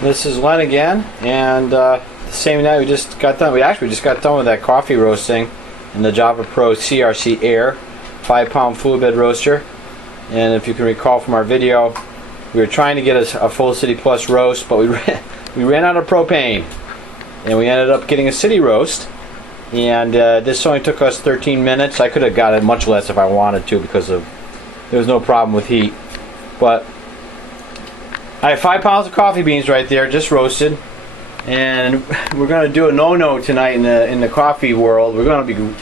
This is Len again, and the same night we just got done. We just got done with that coffee roasting in the Java Pro CRC Air 5-pound fluid bed roaster. And if you can recall from our video, we were trying to get a full City Plus roast, but we ran out of propane, and we ended up getting a City roast. And this only took us 13 minutes. I could have got it much less if I wanted to, because there was no problem with heat. But I have 5 pounds of coffee beans right there, just roasted, and we're going to do a no-no tonight in the coffee world. We're going to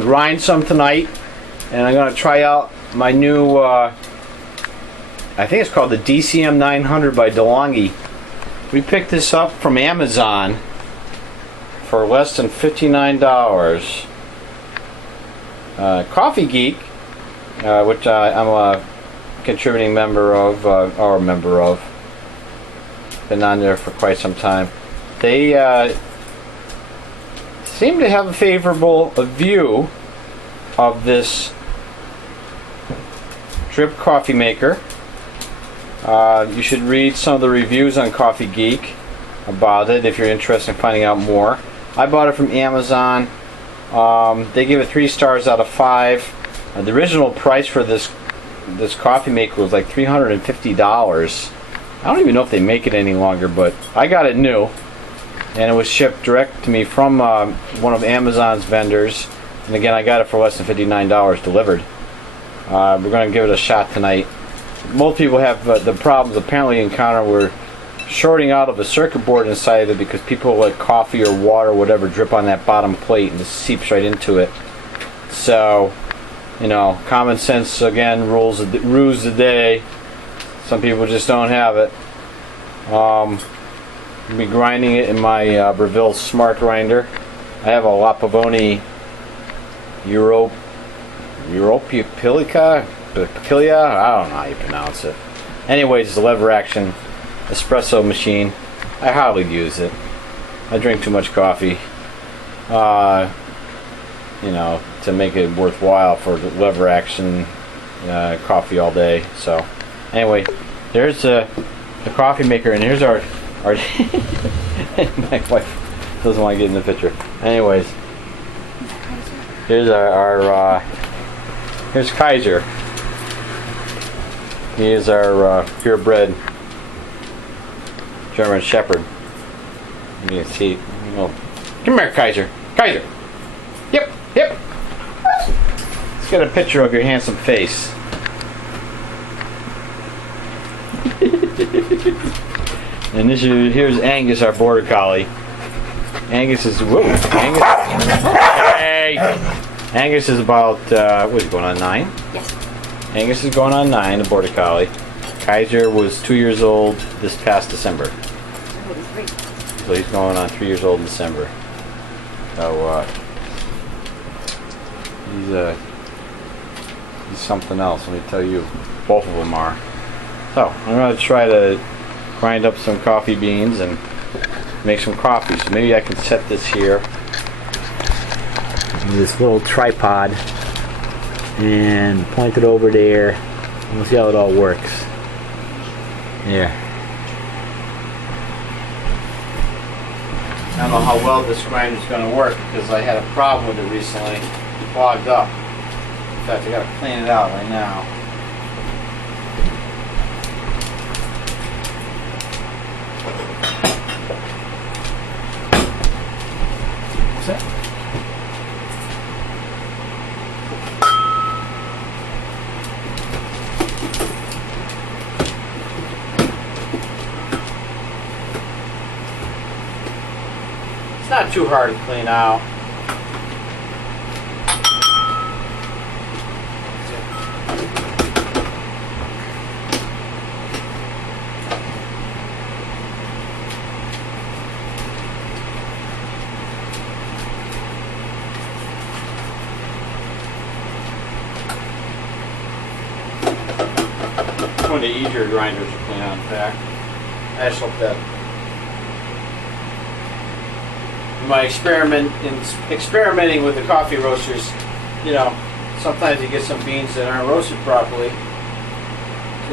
grind some tonight, and I'm going to try out my new, I think it's called the DCM900 by Delonghi. We picked this up from Amazon for less than $59. Coffee Geek, which I'm a contributing member of, or a member of, been on there for quite some time. They seem to have a favorable view of this drip coffee maker. You should read some of the reviews on Coffee Geek about it if you're interested in finding out more. I bought it from Amazon. They give it 3 stars out of 5. The original price for this coffee maker was like $350. I don't even know if they make it any longer, but I got it new, and it was shipped direct to me from one of Amazon's vendors. And again, I got it for less than $59 delivered. We're going to give it a shot tonight. Most people have the problems apparently encounter where shorting out of a circuit board inside of it, because people let coffee or water or whatever drip on that bottom plate and just seeps right into it. So, you know, common sense again rules the day. Some people just don't have it. I'll be grinding it in my Breville Smart Grinder. I have a La Pavoni Europilica? I don't know how you pronounce it. Anyways, it's a lever action espresso machine. I hardly use it. I drink too much coffee, you know, to make it worthwhile for the lever action coffee all day. So anyway, there's the coffee maker, and here's our my wife doesn't want to get in the picture. Anyways, here's our here's Kaiser. He is our purebred German Shepherd. You can see, you know, come here, Kaiser. Kaiser. Yep. Let's get a picture of your handsome face. And here's Angus, our border collie. Angus is Angus is about what is he, going on 9? Yes. Angus is going on 9, the border collie. Kaiser was 2 years old this past December. So he's going on 3 years old in December. So he's something else, let me tell you. Both of them are. So I'm going to try to grind up some coffee beans and make some coffee. So maybe I can set this here, this little tripod, and point it over there, and we'll see how it all works. Yeah. I don't know how well this grinder is going to work, because I had a problem with it recently. It clogged up. In fact, I got to clean it out right now. What's that? It's not too hard to clean out. One of the easier grinders to clean out, in fact. I just hope that my experimenting with the coffee roasters, you know, sometimes you get some beans that aren't roasted properly.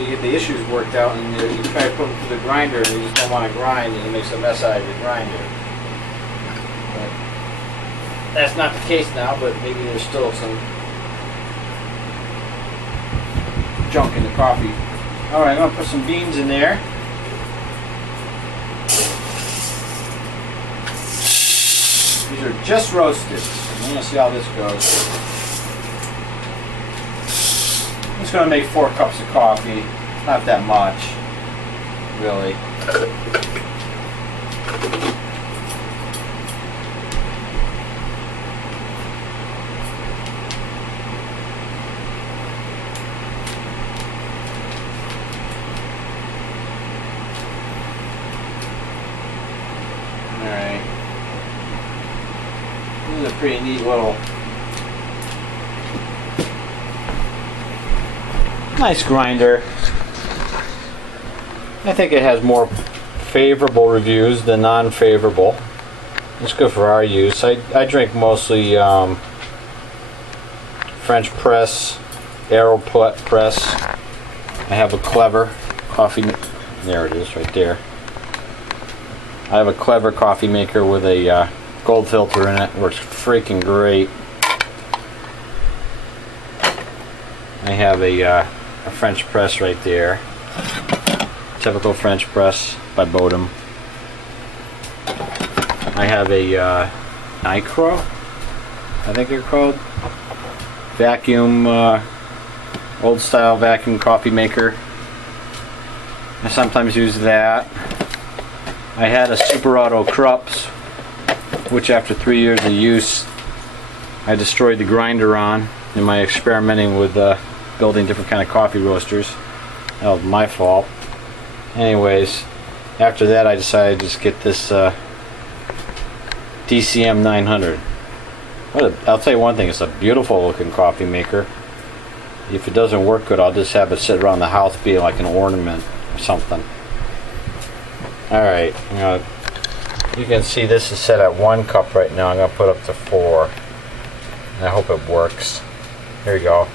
you get the issues worked out, and you try to put them through the grinder, and you just don't want to grind, and it makes a mess out of the grinder. But that's not the case now, but maybe there's still some junk in the coffee. All right, I'm gonna put some beans in there. These are just roasted. I'm gonna see how this goes. I'm just going to make 4 cups of coffee. Not that much, really. Alright. This is a pretty neat little... nice grinder. I think it has more favorable reviews than non-favorable. It's good for our use. I drink mostly French press, AeroPress. I have a Clever coffee. There it is, right there. I have a Clever coffee maker with a gold filter in it. Works freaking great. I have a French press right there. Typical French press by Bodum. I have a Nicro, I think they're called. Vacuum, old style vacuum coffee maker. I sometimes use that. I had a Super Auto Krups, which after 3 years of use, I destroyed the grinder on in my experimenting with building different kind of coffee roasters. That was my fault. Anyways, after that I decided to just get this DCM900. I'll tell you one thing, it's a beautiful looking coffee maker. If it doesn't work good, I'll just have it sit around the house being like an ornament or something. Alright, you can see this is set at 1 cup right now. I'm going to put up to 4. And I hope it works. Here we go.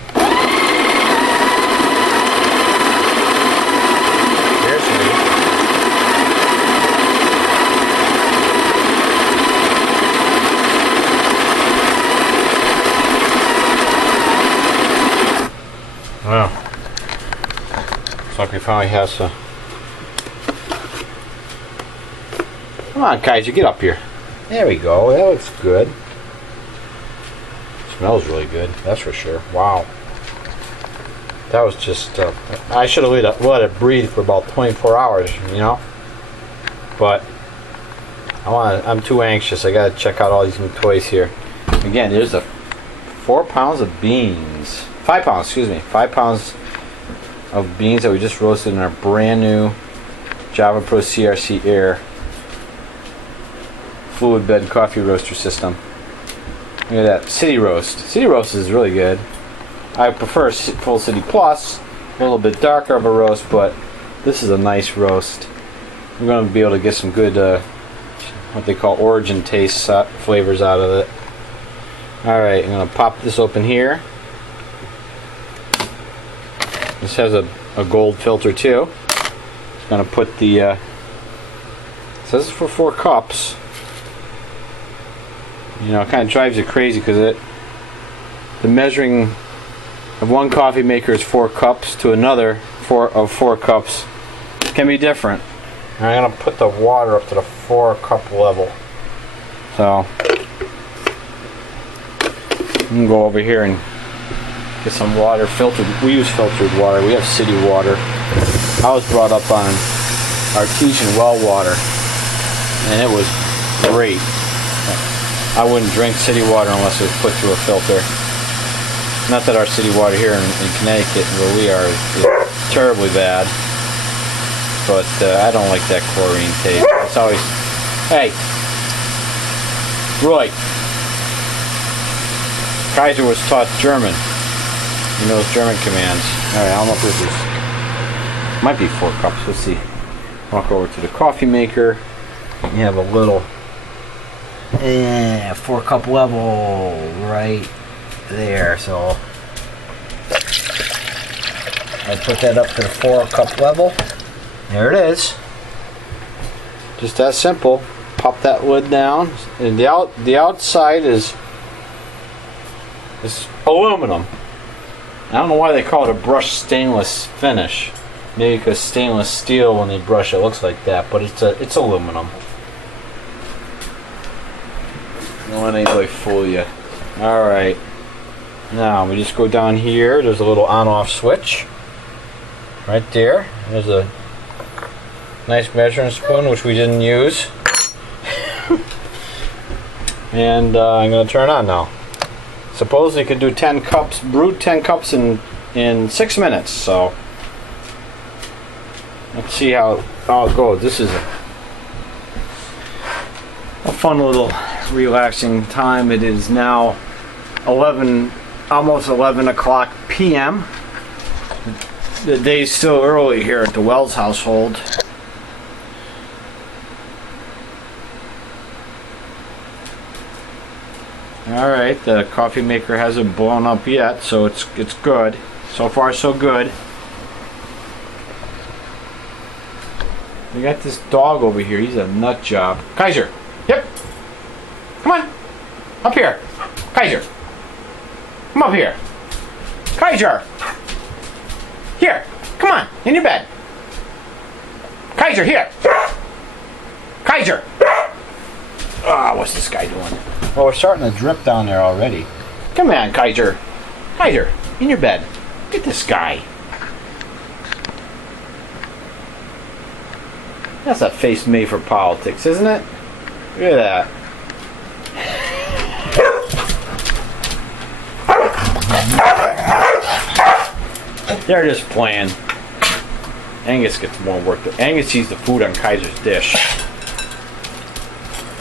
Well, looks like we finally have some. Come on, Kaiser, get up here. There we go. That looks good. Smells really good, that's for sure. Wow. That was just. I should have let it breathe for about 24 hours, you know. But I'm too anxious. I gotta check out all these new toys here. Again, there's 4 pounds of beans. 5 pounds, excuse me. 5 pounds of beans that we just roasted in our brand new Java Pro CRC Air fluid bed coffee roaster system. Look at that, City Roast. City Roast is really good. I prefer Full City Plus, a little bit darker of a roast, but this is a nice roast. We're going to be able to get some good, what they call origin taste flavors out of it. Alright, I'm going to pop this open here. This has a gold filter too. It's going to put the, it says it's for 4 cups. You know, it kind of drives you crazy because the measuring of one coffee maker is 4 cups to another 4 cups can be different. And I'm going to put the water up to the 4 cup level. So, I'm going to go over here and get some water filtered. We use filtered water. We have city water. I was brought up on artesian well water, and it was great. I wouldn't drink city water unless it was put through a filter. Not that our city water here in Connecticut, where we are, is terribly bad, but I don't like that chlorine taste. It's always, hey, Roy, Kaiser was taught German. He knows German commands. Alright, I don't know if this is, might be 4 cups, let's see. Walk over to the coffee maker. You have a little 4 cup level right there, so I put that up to the 4-cup level. There it is. Just that simple. Pop that lid down, and the outside is aluminum. I don't know why they call it a brushed stainless finish. Maybe because stainless steel, when they brush it, looks like that, but it's aluminum. Don't let anybody fool you. All right. Now we just go down here. There's a little on-off switch right there. There's a nice measuring spoon, which we didn't use. And I'm going to turn on now. Supposedly you could do 10 cups, brewed 10 cups in 6 minutes. So let's see how it goes. This is a fun little relaxing time. It is now 11, almost 11 o'clock p.m. The day's still early here at the Wells household. Alright, the coffee maker hasn't blown up yet, so it's good. So far so good. We got this dog over here, he's a nut job. Kaiser! Yep! Come on! Up here! Kaiser! Come up here! Kaiser! Here! Come on! In your bed! Kaiser, here! Kaiser! Ah, what's this guy doing? Well, we're starting to drip down there already. Come on, Kaiser. Kaiser, in your bed. Look at this guy. That's a face made for politics, isn't it? Look at that. They're just playing. Angus gets more work. Angus sees the food on Kaiser's dish.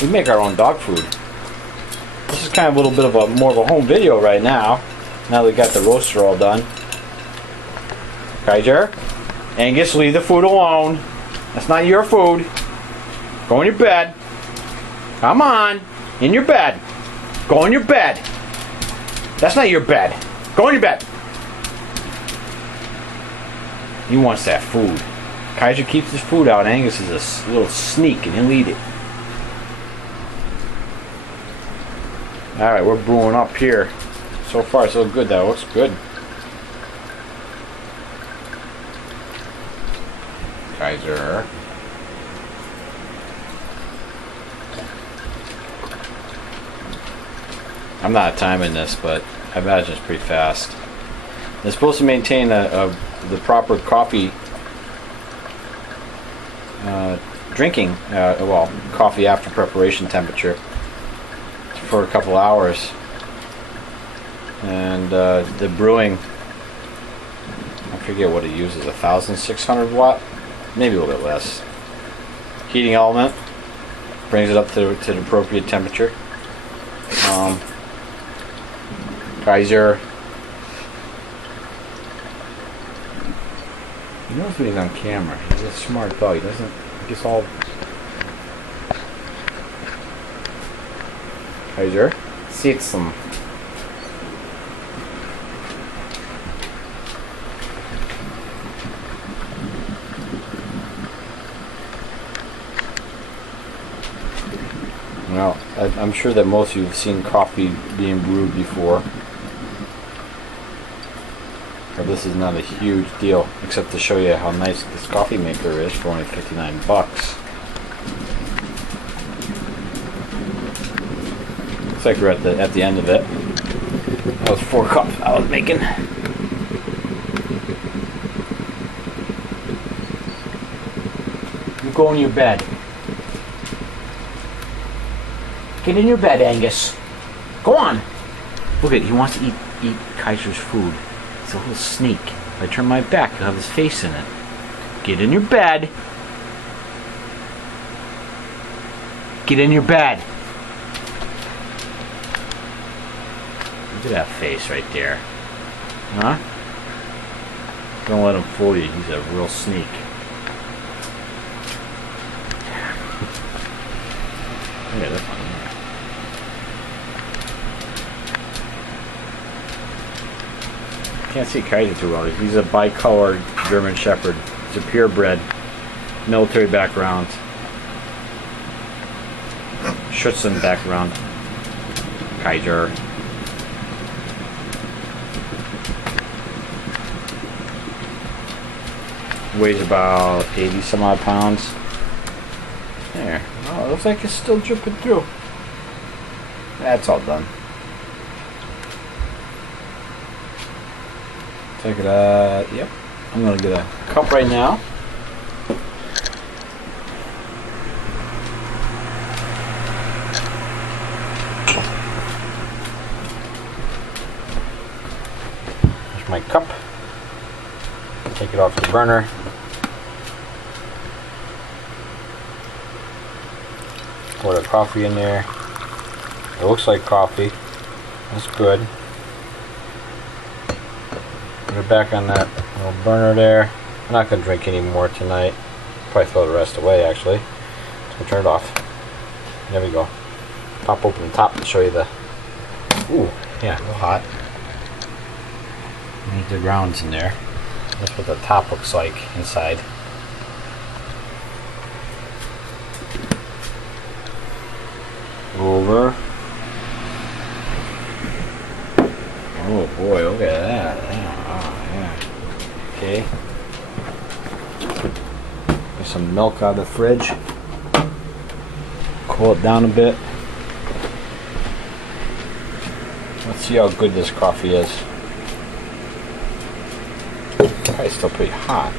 We make our own dog food. This is kind of a little bit of a more of a home video right now. Now that we got the roaster all done. Kaiser, Angus, leave the food alone. That's not your food. Go in your bed. Come on, in your bed. Go in your bed. That's not your bed. Go in your bed. He wants that food. Kaiser keeps his food out. Angus is a little sneak and he'll eat it. Alright, we're brewing up here. So far so good. That looks good. Kaiser. I'm not timing this, but I imagine it's pretty fast. It's supposed to maintain the proper coffee drinking, well, coffee after preparation temperature for a couple hours, and the brewing, I forget what it uses, 1,600 watt, maybe a little bit less. Heating element brings it up to the appropriate temperature. Kaiser, he knows when he's on camera. He's a smart dog. He doesn't. He gets all. Kaiser, sitzen. Well, I'm sure that most of you have seen coffee being brewed before. But this is not a huge deal, except to show you how nice this coffee maker is for only 59 bucks. Looks like we're at the end of it. That was 4 cups I was making. You go in your bed. Get in your bed, Angus. Go on. Look at, he wants to eat Kaiser's food. He's a little sneak. If I turn my back, he'll have his face in it. Get in your bed. Get in your bed. Look at that face right there. Huh? Don't let him fool you. He's a real sneak. Look at this one. can't see Kaiser too well. He's a bicolored German Shepherd. He's a purebred, military background, Schutzen background. Kaiser. Weighs about 80 some odd pounds. There. Oh, it looks like it's still dripping through. That's all done. Take it out. Yep. I'm gonna get a cup right now. There's my cup. Take it off the burner. Pour the coffee in there. It looks like coffee. That's good. Put it back on that little burner there. I'm not going to drink any more tonight. Probably throw the rest away actually. So I'll turn it off. There we go. Pop open the top to show you the... Ooh, yeah, a little hot. There's the grounds in there. That's what the top looks like inside. Over. Oh boy, look at that. Oh, yeah. Okay. Get some milk out of the fridge. Cool it down a bit. Let's see how good this coffee is. Probably still pretty hot.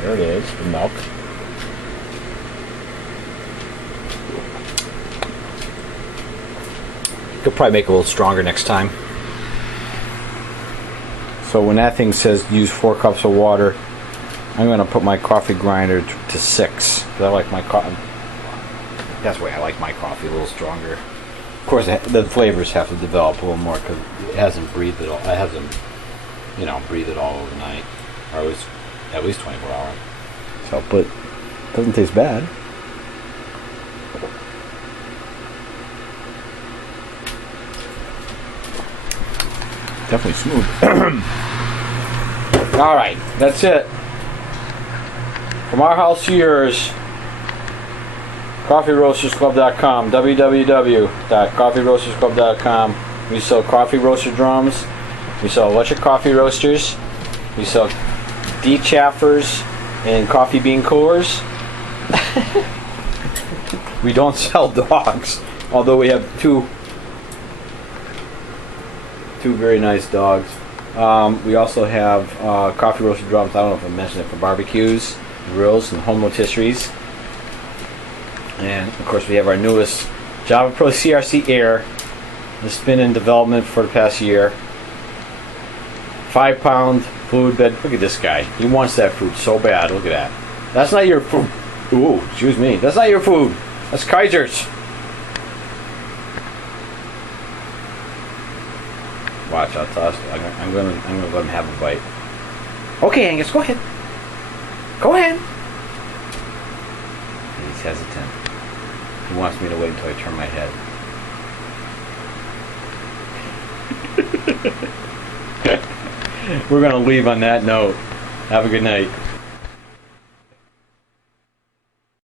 There it is, the milk. Could probably make it a little stronger next time. So when that thing says use 4 cups of water, I'm going to put my coffee grinder to 6. Because I like my coffee. That's the way I like my coffee, a little stronger. Of course, the flavors have to develop a little more because it hasn't breathed it all. It hasn't, you know, breathed it all overnight, or at least 24 hours. So, but it doesn't taste bad. Definitely smooth. All right, that's it. From our house to yours. CoffeeRoastersClub.com, www.coffeeroastersclub.com. We sell coffee roaster drums. We sell electric coffee roasters. We sell dechaffers and coffee bean coolers. We don't sell dogs, although we have two very nice dogs. We also have coffee roaster drums. I don't know if I mentioned it, for barbecues, grills, and home rotisseries. And of course, we have our newest Java Pro CRC Air. It's been in development for the past year. 5-pound food bed. Look at this guy. He wants that food so bad. Look at that. That's not your food. Ooh, excuse me. That's not your food. That's Kaiser's. Watch, I'll toss. I'm gonna let him have a bite. Okay, Angus, go ahead. Go ahead. He's hesitant. He wants me to wait until I turn my head. We're gonna leave on that note. Have a good night.